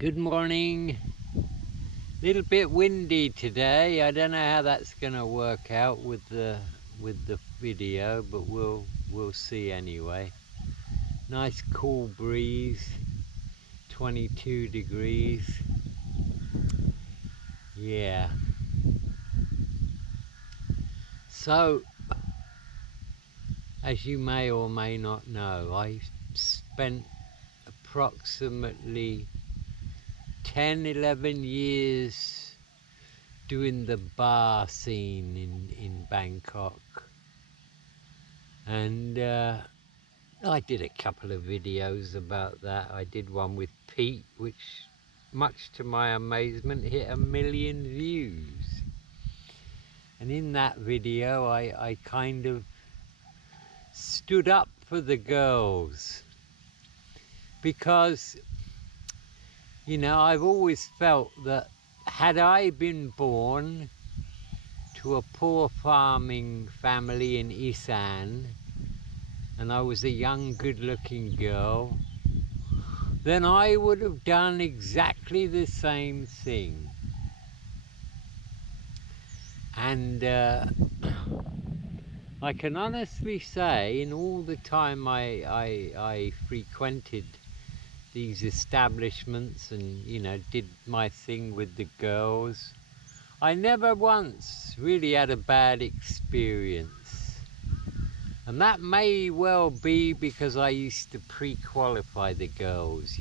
Good morning. Little bit windy today. I don't know how that's gonna work out with the video, but we'll see anyway. Nice cool breeze, 22 degrees. Yeah. So, as you may or may not know, I spent approximately 10-11 years doing the bar scene in Bangkok, and I did a couple of videos about that. I did one with Pete, which much to my amazement hit 1 million views, and in that video I kind of stood up for the girls, because I've always felt that had I been born to a poor farming family in Isan and I was a young good-looking girl, then I would have done exactly the same thing. And I can honestly say, in all the time I frequented these establishments and did my thing with the girls, I never once really had a bad experience. And that may well be because I used to pre-qualify the girls.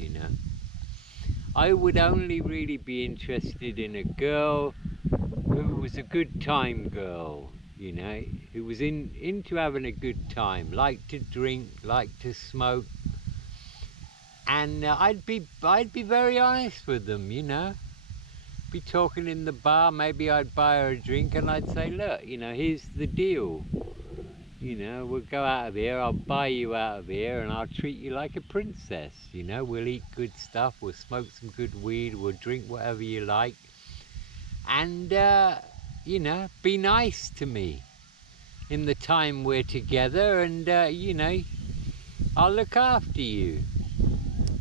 I would only really be interested in a girl who was a good time girl, who was into having a good time, liked to drink, liked to smoke. And I'd be very honest with them, Be talking in the bar, maybe I'd buy her a drink and I'd say, look, here's the deal. We'll go out of here, I'll buy you out of here and I'll treat you like a princess. We'll eat good stuff, we'll smoke some good weed, we'll drink whatever you like. And, be nice to me in the time we're together, and, I'll look after you.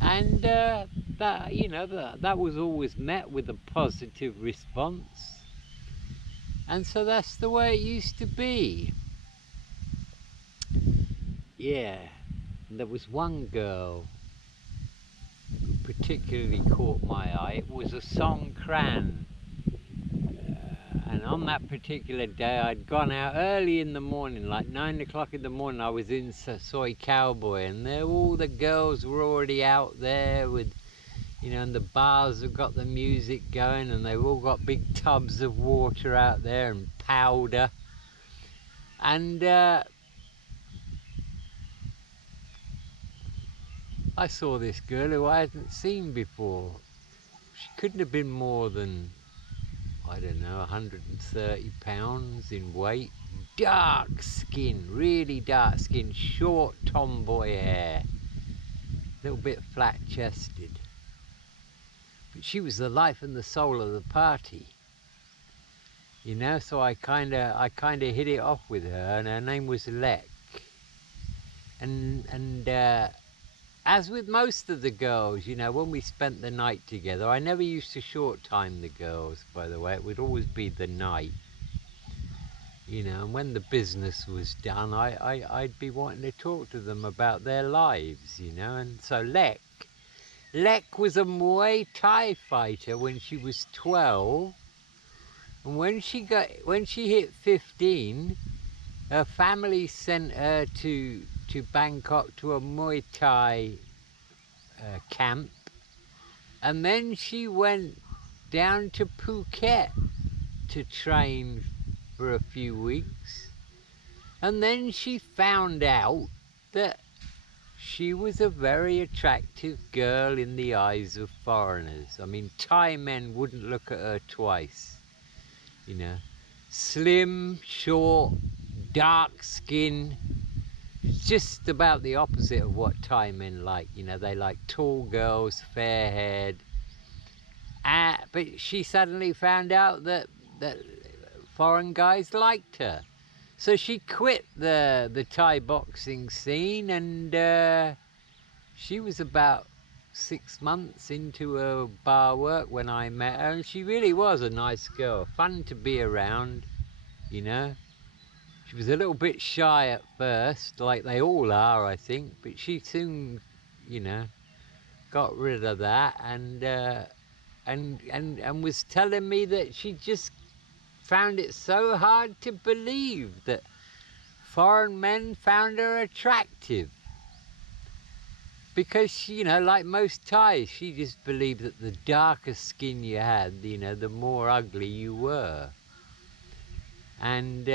And that was always met with a positive response, and so that's the way it used to be. Yeah, and there was one girl who particularly caught my eye. It was a Songkran, and on that particular day I'd gone out early in the morning, like 9 o'clock in the morning. I was in Soy Cowboy, and all the girls were already out there with, and the bars have got the music going, and they've all got big tubs of water out there and powder. And I saw this girl who I hadn't seen before. She couldn't have been more than, I don't know, 130 pounds in weight. Dark skin, really dark skin, short tomboy hair, a little bit flat chested. But she was the life and the soul of the party, so I kind of hit it off with her, and her name was Lek. And as with most of the girls, when we spent the night together, I never used to short time the girls, by the way. It would always be the night, and when the business was done, I'd be wanting to talk to them about their lives, and so Lek was a Muay Thai fighter when she was 12, and when she hit 15, her family sent her to Bangkok to a Muay Thai camp, and then she went down to Phuket to train for a few weeks, and then she found out that she was a very attractive girl in the eyes of foreigners. I mean, Thai men wouldn't look at her twice. Slim, short, dark skin. It's just about the opposite of what Thai men like. They like tall girls, fair-haired. But she suddenly found out that foreign guys liked her. So she quit the Thai boxing scene, and she was about 6 months into her bar work when I met her, and she really was a nice girl, fun to be around, you know. She was a little bit shy at first, like they all are, I think, but she soon, you know, got rid of that, and was telling me that she just found it so hard to believe that foreign men found her attractive. Because, you know, like most Thais, she just believed that the darker skin you had, you know, the more ugly you were. And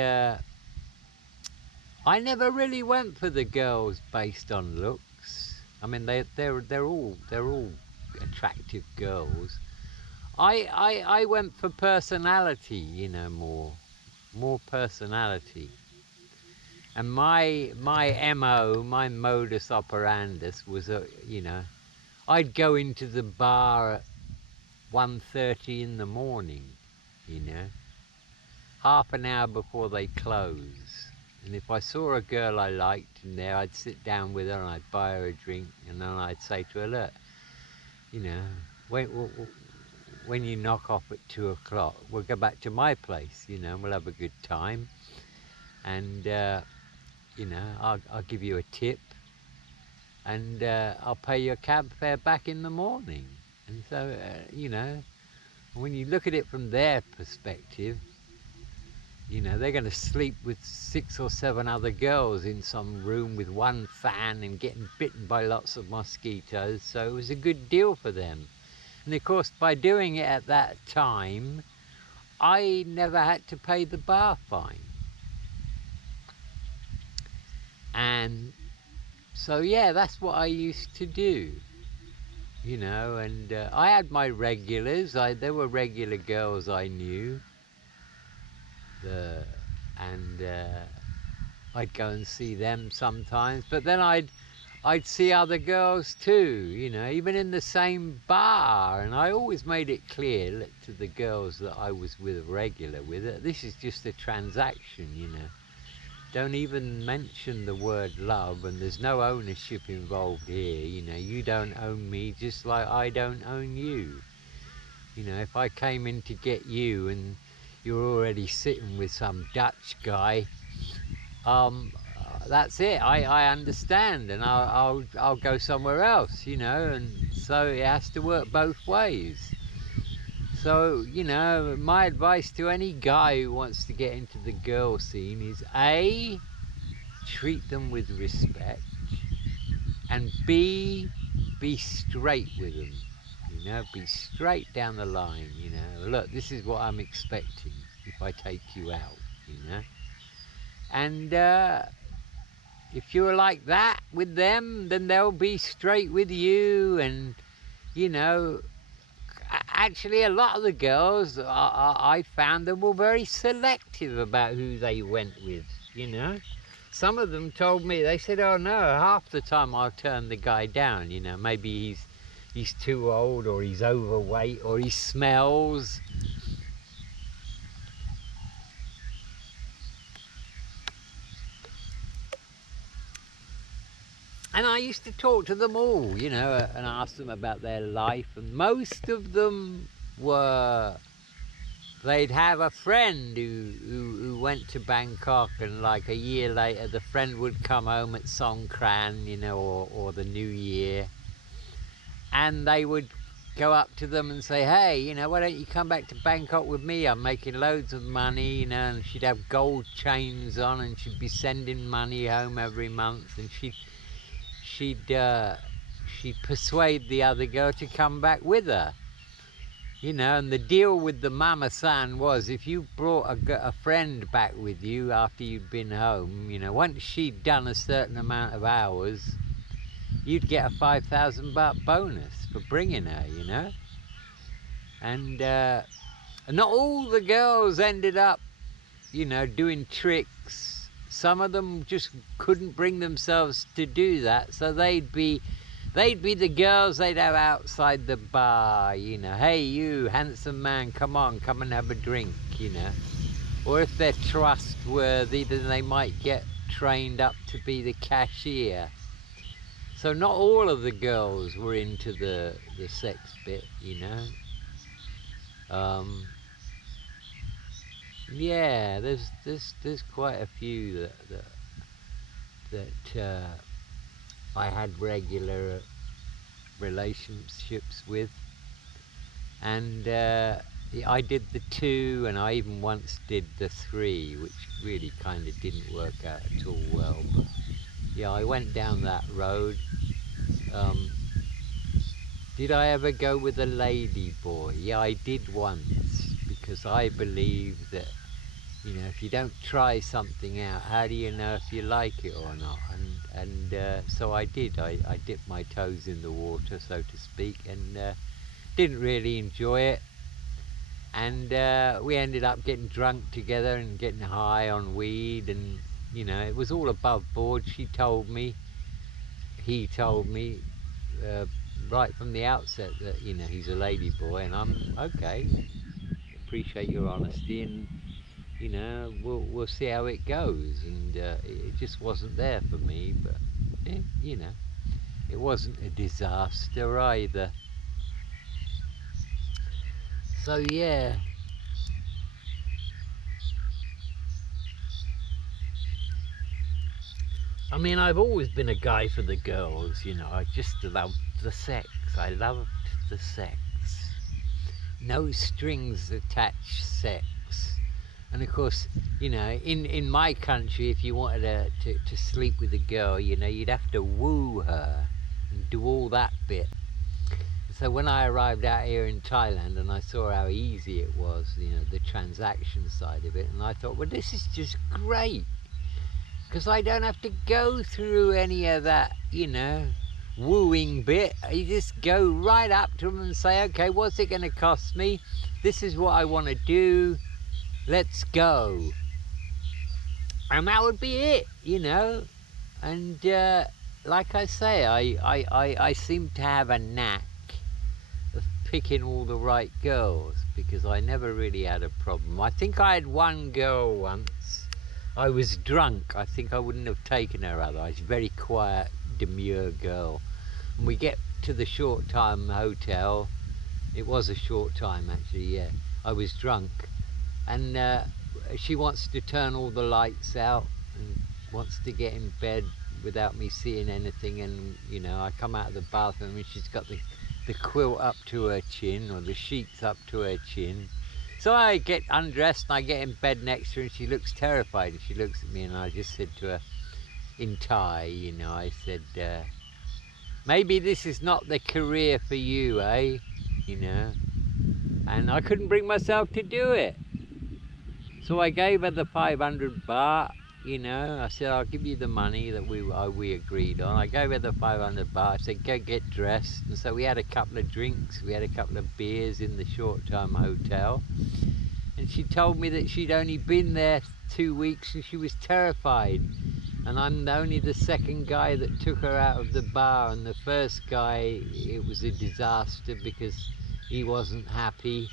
I never really went for the girls based on looks. I mean, they're all attractive girls. I went for personality, you know, more personality. And my MO, my modus operandus was, you know, I'd go into the bar at 1:30 in the morning, you know, half an hour before they close. And if I saw a girl I liked in there, I'd sit down with her and I'd buy her a drink, and then I'd say to her, look, you know, when you knock off at 2 o'clock, we'll go back to my place, you know, and we'll have a good time. And, you know, I'll give you a tip, and I'll pay your cab fare back in the morning. And so, you know, when you look at it from their perspective, you know, they're going to sleep with 6 or 7 other girls in some room with one fan and getting bitten by lots of mosquitoes. So it was a good deal for them. And of course, by doing it at that time, I never had to pay the bar fine. And so, yeah, that's what I used to do, you know. And I had my regulars. There were regular girls I knew. And I'd go and see them sometimes. But then I'd see other girls too, you know, even in the same bar. And I always made it clear to the girls that I was with regular with it. This is just a transaction, you know. Don't even mention the word love, and there's no ownership involved here, you know. You don't own me just like I don't own you. You know, if I came in to get you and you're already sitting with some Dutch guy, that's it. I understand, and I'll go somewhere else, you know. And so it has to work both ways. So, you know, my advice to any guy who wants to get into the girl scene is A, treat them with respect, and B, be straight with them. You know, be straight down the line, you know. Look, this is what I'm expecting if I take you out, you know. And if you're like that with them, then they'll be straight with you. And, you know, actually a lot of the girls, I found them were very selective about who they went with, you know. Some of them told me, they said, oh no, half the time I'll turn the guy down, you know. Maybe he's too old, or he's overweight, or he smells. And I used to talk to them all, you know, and ask them about their life. And most of them were, they'd have a friend who went to Bangkok, and like a year later, the friend would come home at Songkran, you know, or the New Year. And they would go up to them and say, hey, you know, why don't you come back to Bangkok with me? I'm making loads of money, you know. And she'd have gold chains on, and she'd be sending money home every month. And she'd persuade the other girl to come back with her, you know. And the deal with the mama-san was, if you brought a friend back with you after you'd been home, you know, once she'd done a certain amount of hours, you'd get a 5,000 baht bonus for bringing her, you know. And not all the girls ended up, you know, doing tricks. Some of them just couldn't bring themselves to do that, so they'd be the girls they'd have outside the bar, you know. Hey, you handsome man, come on, come and have a drink, you know. Or if they're trustworthy, then they might get trained up to be the cashier. So not all of the girls were into the sex bit, you know. Yeah, there's quite a few that I had regular relationships with, and I did the 2, and I even once did the 3, which really kind of didn't work out at all well. But yeah, I went down that road. Did I ever go with a lady boy? Yeah, I did once, because I believe that, you know, if you don't try something out, how do you know if you like it or not? And so I did. I dipped my toes in the water, so to speak, and didn't really enjoy it. And we ended up getting drunk together and getting high on weed, and, you know, it was all above board. She told me, he told me, right from the outset that, you know, he's a lady boy, and I'm okay. Appreciate your honesty, and, you know, we'll see how it goes. And it just wasn't there for me, but you know, it wasn't a disaster either. So yeah. I mean, I've always been a guy for the girls, you know. I just loved the sex. I loved the sex. No strings attached sex. And of course, you know, in my country, if you wanted to sleep with a girl, you know, you'd have to woo her and do all that bit. So when I arrived out here in Thailand and I saw how easy it was, you know, the transaction side of it, and I thought, well, this is just great, because I don't have to go through any of that, you know, wooing bit. You just go right up to them and say, okay, what's it going to cost me? This is what I want to do. Let's go. And that would be it, you know. And like I say, I seem to have a knack of picking all the right girls, because I never really had a problem. I think I had one girl once. I was drunk. I think I wouldn't have taken her otherwise. Very quiet, demure girl. And we get to the short time hotel. It was a short time, actually, yeah. I was drunk. And she wants to turn all the lights out and wants to get in bed without me seeing anything. And, you know, I come out of the bathroom and she's got the quilt up to her chin, or the sheets up to her chin. So I get undressed and I get in bed next to her, and she looks terrified, and she looks at me, and I just said to her in Thai, you know, I said, maybe this is not the career for you, eh? You know. And I couldn't bring myself to do it. So I gave her the 500 baht, you know. I said, I'll give you the money that we agreed on. I gave her the 500 baht. I said, go get dressed. And so we had a couple of drinks. We had a couple of beers in the short-term hotel. And she told me that she'd only been there 2 weeks and she was terrified. And I'm only the second guy that took her out of the bar. And the first guy, it was a disaster, because he wasn't happy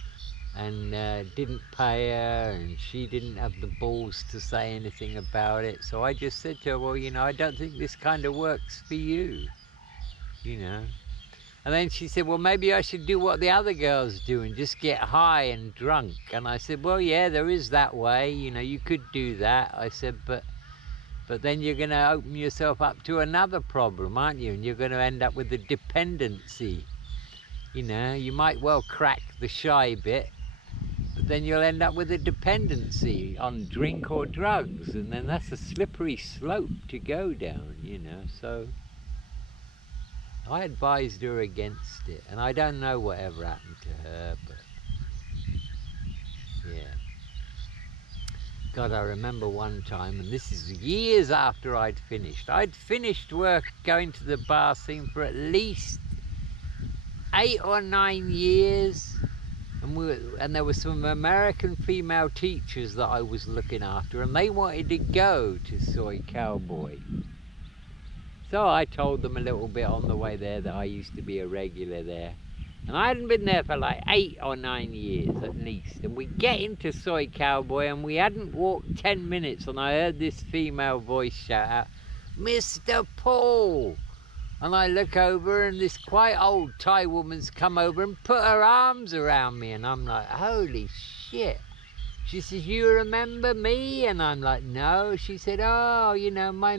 and didn't pay her, and she didn't have the balls to say anything about it. So I just said to her, well, you know, I don't think this kind of works for you, you know. And then she said, well, maybe I should do what the other girls do and just get high and drunk. And I said, well, yeah, there is that way, you know, you could do that. I said, but then you're going to open yourself up to another problem, aren't you? And you're going to end up with a dependency. You know, you might well crack the shy bit, but then you'll end up with a dependency on drink or drugs, and then that's a slippery slope to go down, you know. So I advised her against it, and I don't know whatever happened to her, but yeah. God, I remember one time, and this is years after I'd finished work, going to the bar scene for at least 8 or 9 years, and there were some American female teachers that I was looking after, and they wanted to go to Soy Cowboy. So I told them a little bit on the way there that I used to be a regular there. And I hadn't been there for like 8 or 9 years at least. And we get into Soy Cowboy, and we hadn't walked 10 minutes, and I heard this female voice shout out, Mr. Paul, And I look over and this quite old Thai woman's come over and put her arms around me, and I'm like, holy shit. She says, you remember me? And I'm like, no. She said, oh, you know, my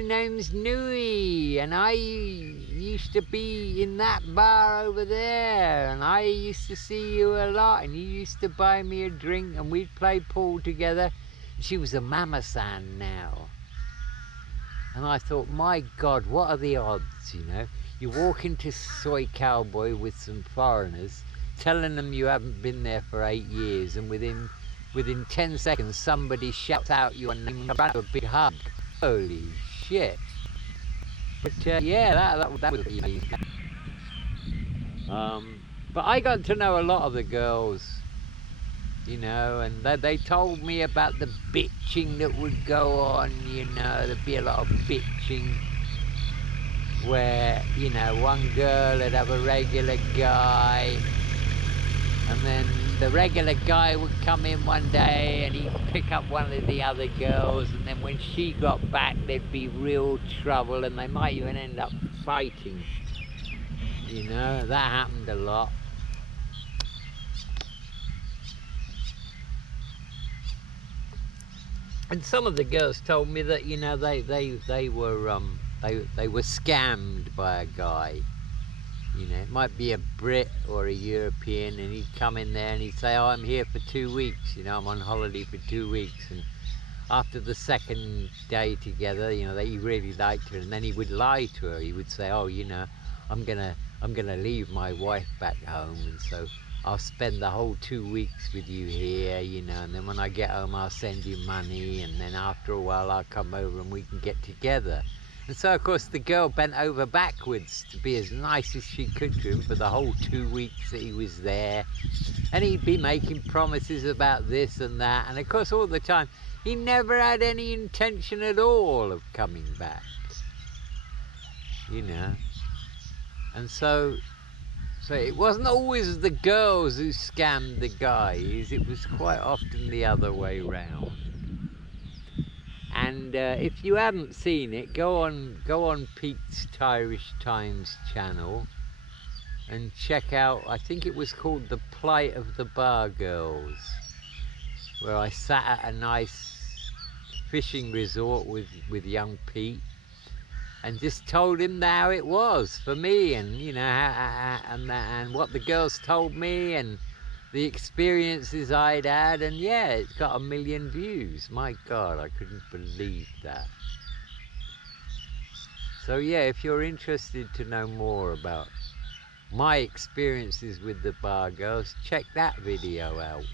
name's Nui, and I used to be in that bar over there, and I used to see you a lot, and you used to buy me a drink, and we'd play pool together. She was a mama-san now. And I thought, my God, what are the odds, you know? You walk into Soy Cowboy with some foreigners, telling them you haven't been there for 8 years, and within 10 seconds somebody shouts out your name and a big hug. Holy shit. But yeah, that was amazing. But I got to know a lot of the girls, you know, and they told me about the bitching that would go on, you know. There'd be a lot of bitching where, you know, one girl would have a regular guy, and then the regular guy would come in one day and he'd pick up one of the other girls, and then when she got back there'd be real trouble, and they might even end up fighting. You know, that happened a lot. And some of the girls told me that, you know, they were scammed by a guy. You know, it might be a Brit or a European, and he'd come in there and he'd say, oh, I'm here for 2 weeks, you know, I'm on holiday for 2 weeks. And after the second day together, you know, that he really liked her, and then he would lie to her. He would say, oh, you know, I'm gonna leave my wife back home, and so I'll spend the whole 2 weeks with you here, you know, and then when I get home I'll send you money, and then after a while I'll come over and we can get together. And so, of course, the girl bent over backwards to be as nice as she could to him for the whole 2 weeks that he was there. And he'd be making promises about this and that. And, of course, all the time, he never had any intention at all of coming back. You know. And so it wasn't always the girls who scammed the guys. It was quite often the other way round. And if you haven't seen it, go on Pete's Irish Times channel and check out, I think it was called The Plight of the Bar Girls, where I sat at a nice fishing resort with young Pete and just told him how it was for me, and you know, and what the girls told me, and the experiences I'd had, and yeah, it's got 1 million views. My God, I couldn't believe that. So yeah, if you're interested to know more about my experiences with the bar girls, check that video out.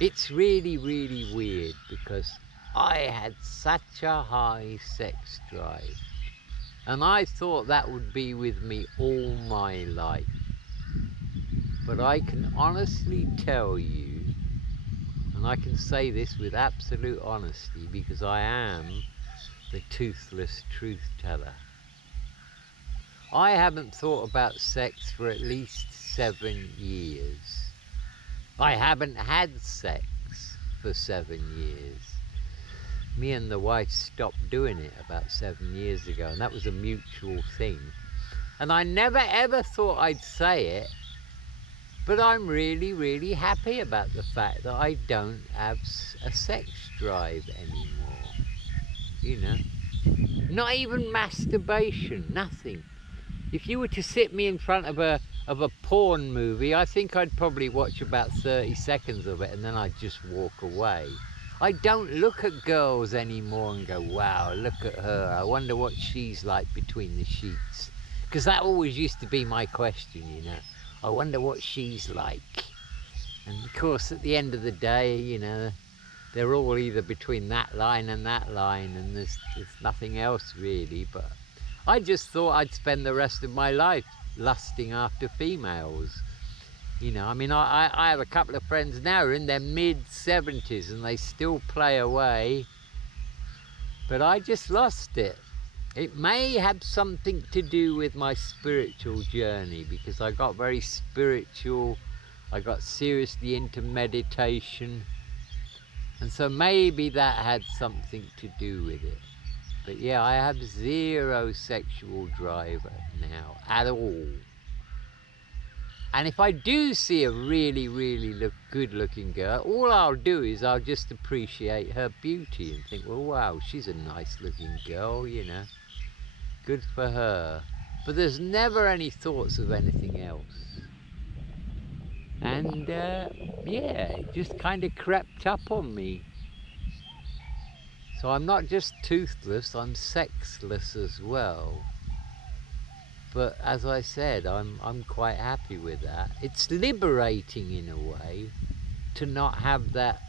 It's really, really weird because I had such a high sex drive. And I thought that would be with me all my life. But I can honestly tell you, and I can say this with absolute honesty because I am the toothless truth teller, I haven't thought about sex for at least 7 years. I haven't had sex for 7 years. Me and the wife stopped doing it about 7 years ago, and that was a mutual thing. And I never ever thought I'd say it, but I'm really, really happy about the fact that I don't have a sex drive anymore. You know, not even masturbation, nothing. If you were to sit me in front of a porn movie, I think I'd probably watch about 30 seconds of it and then I'd just walk away. I don't look at girls anymore and go, wow, look at her, I wonder what she's like between the sheets. Because that always used to be my question, you know. I wonder what she's like. And of course, at the end of the day, you know, they're all either between that line, and there's nothing else really. But I just thought I'd spend the rest of my life lusting after females. You know, I mean, I have a couple of friends now who are in their mid-70s and they still play away, but I just lost it. It may have something to do with my spiritual journey, because I got very spiritual, I got seriously into meditation, And so maybe that had something to do with it. But yeah, I have zero sexual drive now at all. And if I do see a really good looking girl, all I'll do is I'll just appreciate her beauty and think, well, wow, she's a nice looking girl, you know, good for her. But there's never any thoughts of anything else. And yeah, it just kind of crept up on me. So I'm not just toothless, I'm sexless as well. But as I said, I'm quite happy with that. It's liberating in a way to not have that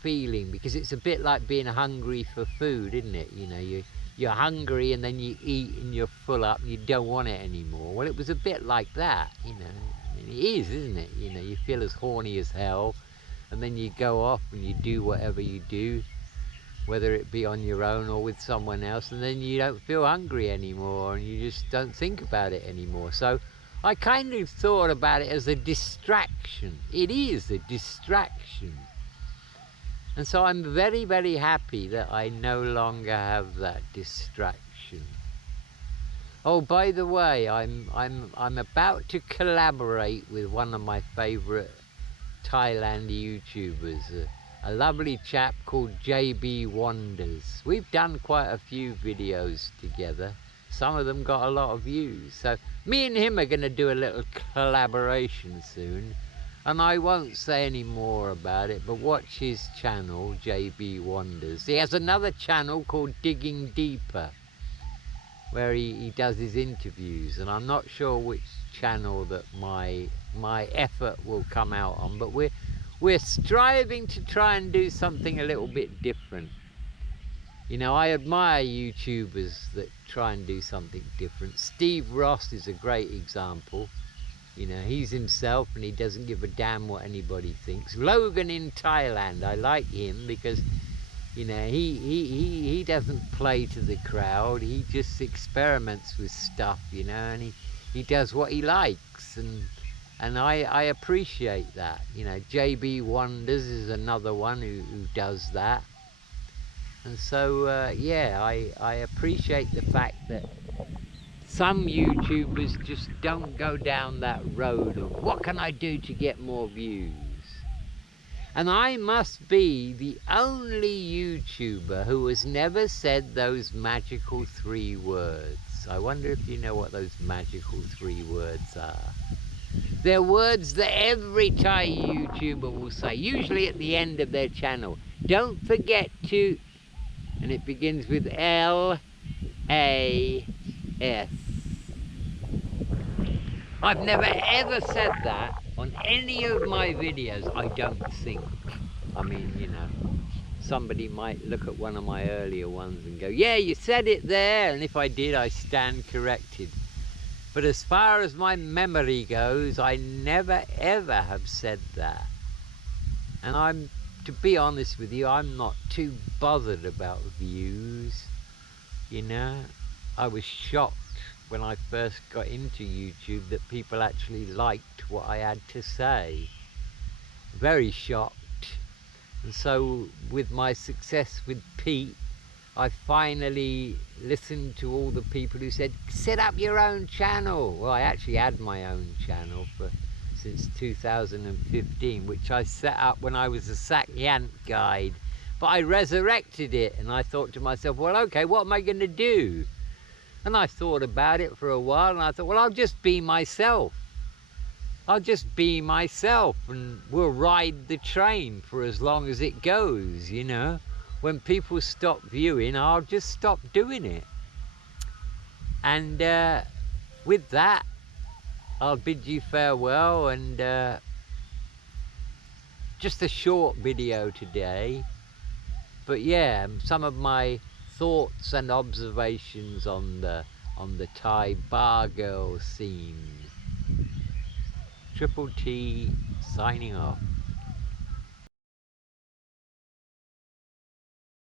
feeling, because it's a bit like being hungry for food, isn't it? You know, you're hungry and then you eat and you're full up and you don't want it anymore. Well, it was a bit like that, you know. I mean, it is, isn't it? You know, you feel as horny as hell, and then you go off and you do whatever you do, whether it be on your own or with someone else, and then you don't feel hungry anymore and you just don't think about it anymore. So I kind of thought about it as a distraction. It is a distraction. And so I'm very happy that I no longer have that distraction. Oh, by the way, I'm about to collaborate with one of my favorite Thailand YouTubers, a lovely chap called JB Wonders. We've done quite a few videos together. Some of them got a lot of views. So me and him are going to do a little collaboration soon. And I won't say any more about it, but watch his channel, JB Wonders. He has another channel called Digging Deeper, where he does his interviews. And I'm not sure which channel that my effort will come out on, but we're striving to try and do something a little bit different. You know, I admire YouTubers that try and do something different. Steve Ross is a great example. You know, he's himself and he doesn't give a damn what anybody thinks. Logan in Thailand, I like him because, you know, he doesn't play to the crowd. He just experiments with stuff, you know, and he does what he likes, and I appreciate that. You know, JB Wonders is another one who does that. And so, yeah, I appreciate the fact that some YouTubers just don't go down that road of what can I do to get more views. And I must be the only YouTuber who has never said those magical 3 words. I wonder if you know what those magical 3 words are. They're words that every Thai YouTuber will say, usually at the end of their channel. Don't forget to, and it begins with LAS. I've never ever said that on any of my videos, I don't think. I mean, you know, somebody might look at one of my earlier ones and go, yeah, you said it there, and if I did, I stand corrected. But as far as my memory goes, I never ever have said that. And to be honest with you, I'm not too bothered about views, you know. I was shocked when I first got into YouTube that people actually liked what I had to say. Very shocked. And so with my success with Pete, I finally listened to all the people who said, set up your own channel. Well, I actually had my own channel since 2015, which I set up when I was a Sakyant guide. But I resurrected it, and I thought to myself, well, okay, what am I going to do? And I thought about it for a while, and I thought, well, I'll just be myself. I'll just be myself, and we'll ride the train for as long as it goes, you know. When people stop viewing, I'll just stop doing it. And with that, I'll bid you farewell, and just a short video today. But yeah, some of my thoughts and observations on the Thai bar girl scene. Triple T signing off.